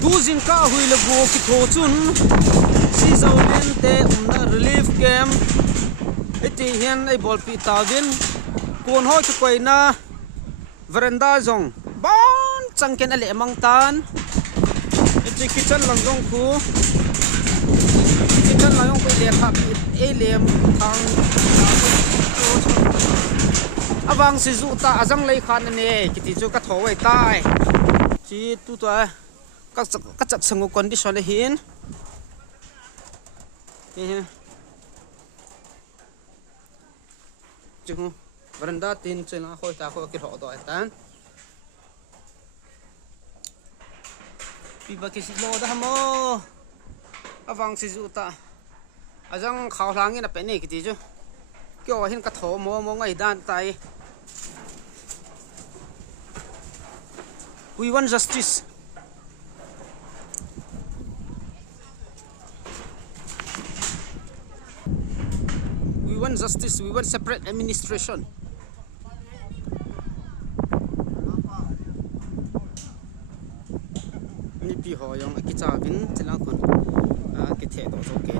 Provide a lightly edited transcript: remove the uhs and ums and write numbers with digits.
Tujingkal hui le bu ki tho chun si Zoulen te umna relief camp eti hian ai bol pi tawin kon ho chu koina veranda zong bon changken ale mang tan eti kitchen lang zong khu kitchen lang yong ko le kha e lem thang awang si zu ta azang lei khan ne kiti chu ka thowai tai chi tu to ka chak sangu condition le hin chung veranda tin chena khoi ta kho ki tho do tan pi ba ki lo da mo awang si zu ta azang khaw hlang ina pe ne ki ti chu kyo hin ka tho mo ngai dan tai we want justice we want justice, we want separate administration. Ni pi ho yong ki cha bin chilang kun ki the do zo ke